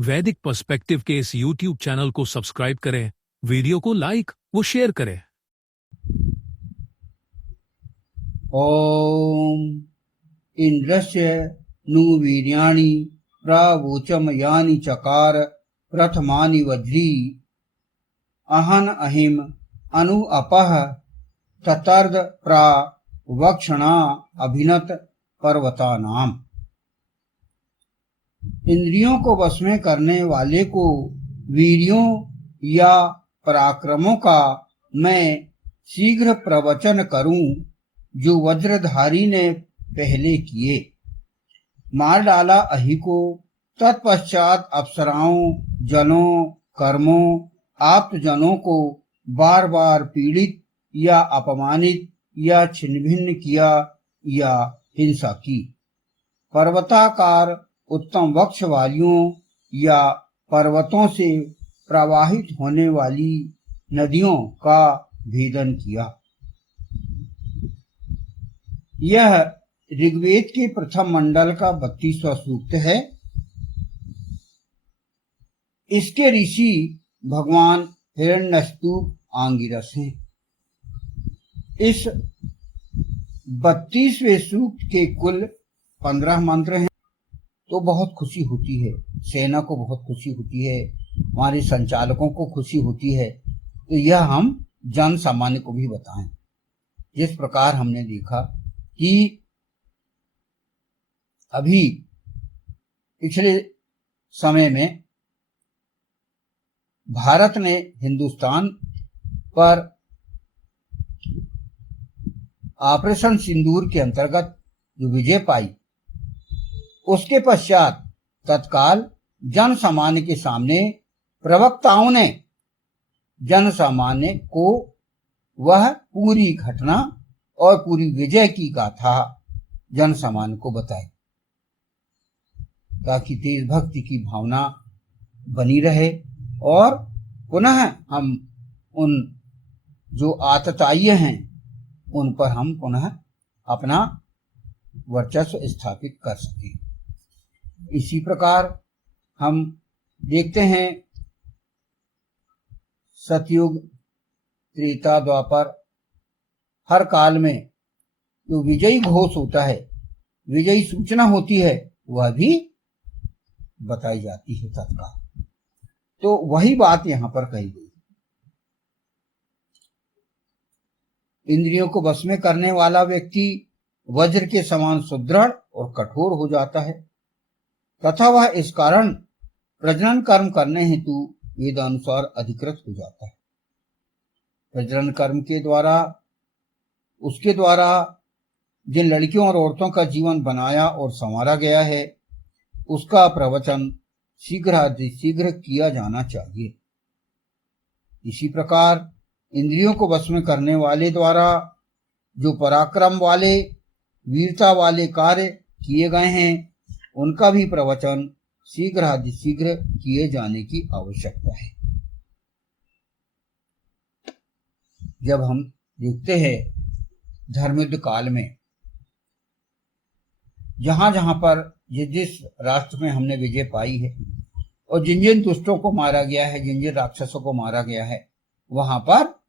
वैदिक पर्सपेक्टिव के इस YouTube चैनल को सब्सक्राइब करें, वीडियो को लाइक व शेयर करें। ओम इंद्रस्य नु वीर्याणि प्रवोचमयानि चकार प्रथमानि वज्री अहन अहिम अनु अपह ततर्द प्रा वक्षणा अभिनत पर्वता नाम। इंद्रियों को वश में करने वाले को वीर्यों या पराक्रमों का मैं शीघ्र प्रवचन करूं जो वज्रधारी ने पहले किए। मार डाला अहि को, तत्पश्चात अप्सराओं, जनों, कर्मों, आप्त जनों को बार बार पीड़ित या अपमानित या छिन्न-भिन्न किया या हिंसा की। पर्वताकार उत्तम वक्ष वालियों या पर्वतों से प्रवाहित होने वाली नदियों का भेदन किया। यह ऋग्वेद के प्रथम मंडल का 32वां सूक्त है। इसके ऋषि भगवान हिरण्यस्तूप आंगिरस हैं। इस 32वें सूक्त के कुल 15 मंत्र हैं। तो बहुत खुशी होती है, सेना को बहुत खुशी होती है, हमारे संचालकों को खुशी होती है। तो यह हम जन सामान्य को भी बताएं। जिस प्रकार हमने देखा कि अभी पिछले समय में भारत ने हिंदुस्तान पर ऑपरेशन सिंदूर के अंतर्गत जो विजय पाई, उसके पश्चात तत्काल जन सामान्य के सामने प्रवक्ताओं ने जन सामान्य को वह पूरी घटना और पूरी विजय की गाथा जन सामान्य को बताई, ताकि देशभक्ति की भावना बनी रहे और पुनः हम उन जो आतताई हैं उन पर हम पुनः अपना वर्चस्व स्थापित कर सकें। इसी प्रकार हम देखते हैं सतयुग, त्रेता, द्वापर, हर काल में जो विजयी घोष होता है, विजयी सूचना होती है, वह भी बताई जाती है तत्काल। तो वही बात यहां पर कही गई। इंद्रियों को वश में करने वाला व्यक्ति वज्र के समान सुदृढ़ और कठोर हो जाता है तथा वह इस कारण प्रजनन कर्म करने हेतु वेदानुसार अधिकृत हो जाता है। प्रजनन कर्म के द्वारा, उसके द्वारा जिन लड़कियों और औरतों का जीवन बनाया और संवारा गया है, उसका प्रवचन शीघ्र किया जाना चाहिए। इसी प्रकार इंद्रियों को वश में करने वाले द्वारा जो पराक्रम वाले, वीरता वाले कार्य किए गए हैं, उनका भी प्रवचन शीघ्र किए जाने की आवश्यकता है। जब हम देखते हैं धर्मयुद्ध काल में जहां जहां पर जिस राष्ट्र में हमने विजय पाई है और जिन जिन दुष्टों को मारा गया है, जिन जिन राक्षसों को मारा गया है, वहां पर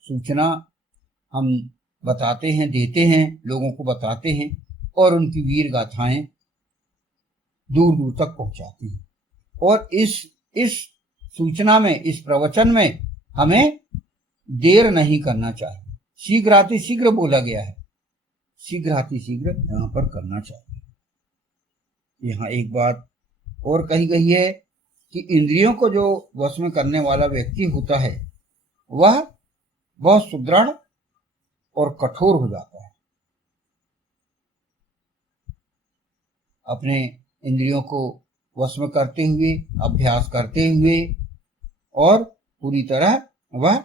सूचना हम बताते हैं, देते हैं, लोगों को बताते हैं और उनकी वीर गाथाएं दूर दूर तक पहुंचाती हैं। और इस सूचना में, इस प्रवचन में हमें देर नहीं करना चाहिए। शीघ्र बोला गया है, शीघ्र यहां पर करना चाहिए। यहाँ एक बात और कही गई है कि इंद्रियों को जो वश में करने वाला व्यक्ति होता है, वह बहुत सुदृढ़ और कठोर हो जाता है। अपने इंद्रियों को वश में करते हुए, अभ्यास करते हुए, और पूरी तरह वह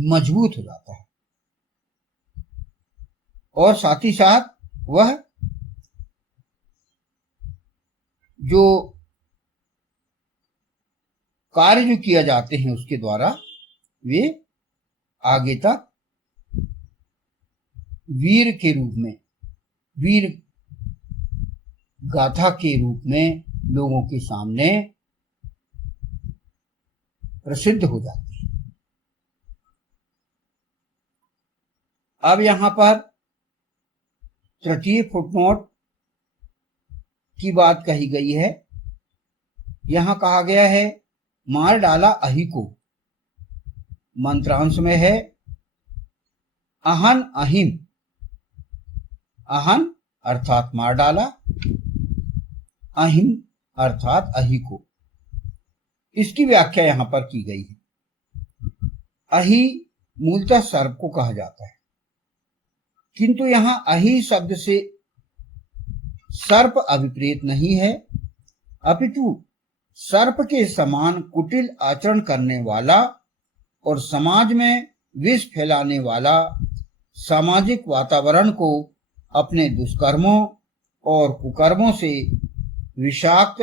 मजबूत हो जाता है और साथ ही साथ वह जो कार्य जो किया जाते हैं उसके द्वारा वे आगे तक वीर के रूप में, वीर गाथा के रूप में लोगों के सामने प्रसिद्ध हो जाती है। अब यहां पर तृतीय फुटनोट की बात कही गई है। यहां कहा गया है मार डाला अहि को। मंत्रांश में है अहन अहिम। अहन अर्थात मार डाला, अहिम अर्थात अहि को। इसकी व्याख्या यहां पर की गई है। अहि मूलतः सर्प को कहा जाता है, किंतु यहां अहि शब्द से सर्प अभिप्रेत नहीं है, अपितु सर्प के समान कुटिल आचरण करने वाला और समाज में विष फैलाने वाला, सामाजिक वातावरण को अपने दुष्कर्मों और कुकर्मों से विषाक्त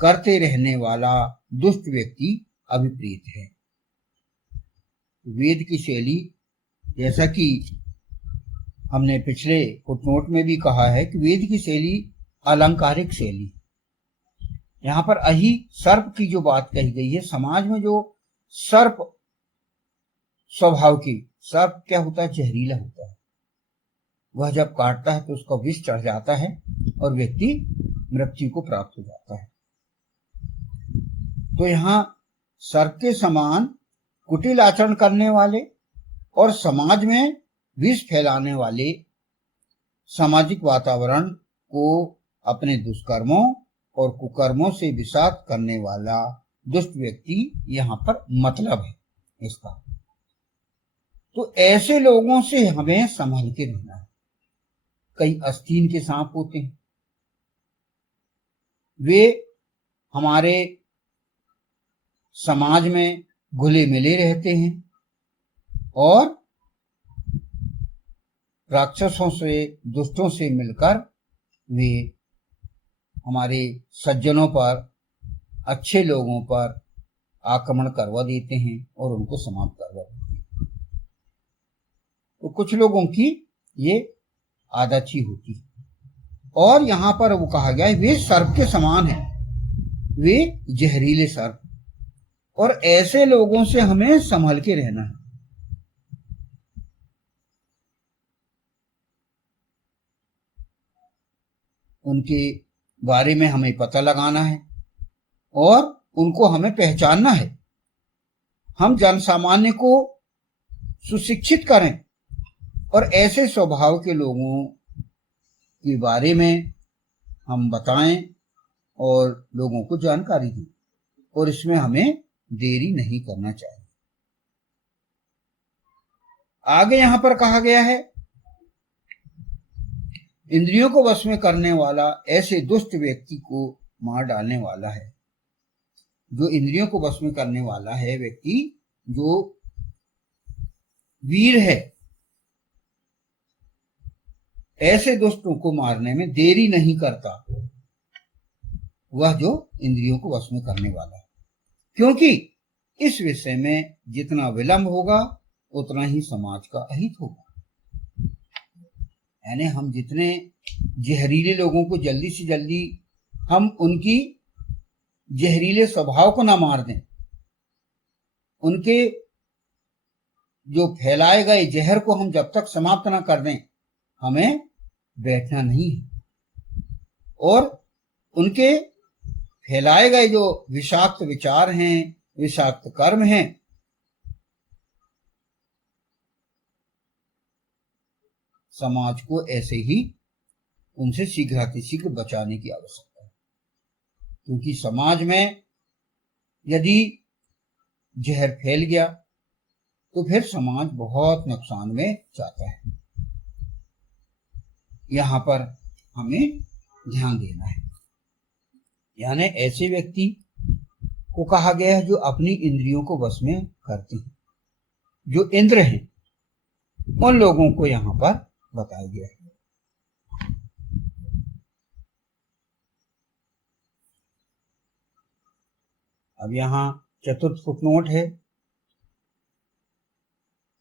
करते रहने वाला दुष्ट व्यक्ति अभिप्रेत है। वेद की शैली, जैसा कि हमने पिछले फुटनोट में भी कहा है कि वेद की शैली अलंकारिक शैली। यहां पर अहि सर्प की जो बात कही गई है, समाज में जो सर्प स्वभाव की, सर्प क्या होता है, जहरीला होता है। वह जब काटता है तो उसका विष चढ़ जाता है और व्यक्ति मृत्यु को प्राप्त हो जाता है। तो यहां सर्प के समान कुटिल आचरण करने वाले और समाज में विष फैलाने वाले, सामाजिक वातावरण को अपने दुष्कर्मों और कुकर्मों से विषाक्त करने वाला दुष्ट व्यक्ति यहां पर मतलब है इसका। तो ऐसे लोगों से हमें संभल के रहना है। कई आस्तीन के सांप होते हैं, वे हमारे समाज में घुले मिले रहते हैं और राक्षसों से, दुष्टों से मिलकर वे हमारे सज्जनों पर, अच्छे लोगों पर आक्रमण करवा देते हैं और उनको समाप्त करवा देते हैं। तो कुछ लोगों की ये आदत ही होती है। और यहां पर वो कहा गया है वे सर्प के समान है, वे जहरीले सर्प, और ऐसे लोगों से हमें संभल के रहना है। उनके बारे में हमें पता लगाना है और उनको हमें पहचानना है। हम जनसामान्य को सुशिक्षित करें और ऐसे स्वभाव के लोगों के बारे में हम बताएं और लोगों को जानकारी दें, और इसमें हमें देरी नहीं करना चाहिए। आगे यहां पर कहा गया है इंद्रियों को वश में करने वाला ऐसे दुष्ट व्यक्ति को मार डालने वाला है। जो इंद्रियों को वश में करने वाला है व्यक्ति, जो वीर है, ऐसे दुष्टों को मारने में देरी नहीं करता, वह जो इंद्रियों को वश में करने वाला है। क्योंकि इस विषय में जितना विलंब होगा उतना ही समाज का अहित होगा। यानी हम जितने जहरीले लोगों को जल्दी से जल्दी हम उनकी जहरीले स्वभाव को ना मार दें, उनके जो फैलाए गए जहर को हम जब तक समाप्त ना कर दें, हमें बैठना नहीं है। और उनके फैलाए गए जो विषाक्त विचार हैं, विषाक्त कर्म हैं, समाज को ऐसे ही उनसे शीघ्रातिशीघ्र बचाने की आवश्यकता है। क्योंकि समाज में यदि जहर फैल गया तो फिर समाज बहुत नुकसान में जाता है। यहां पर हमें ध्यान देना है। यानी ऐसे व्यक्ति को कहा गया है जो अपनी इंद्रियों को वश में करते हैं, जो इंद्र हैं, उन लोगों को यहां पर बताया गया है। अब यहां चतुर्थ फुटनोट है,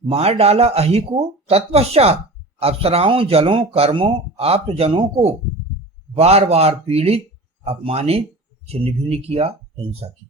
मार डाला अहि को तत्पश्चात अप्सराओं, जलों, कर्मों, आप्तजनों को बार बार पीड़ित अपमानित, छिन्न भिन्न किया, हिंसा की।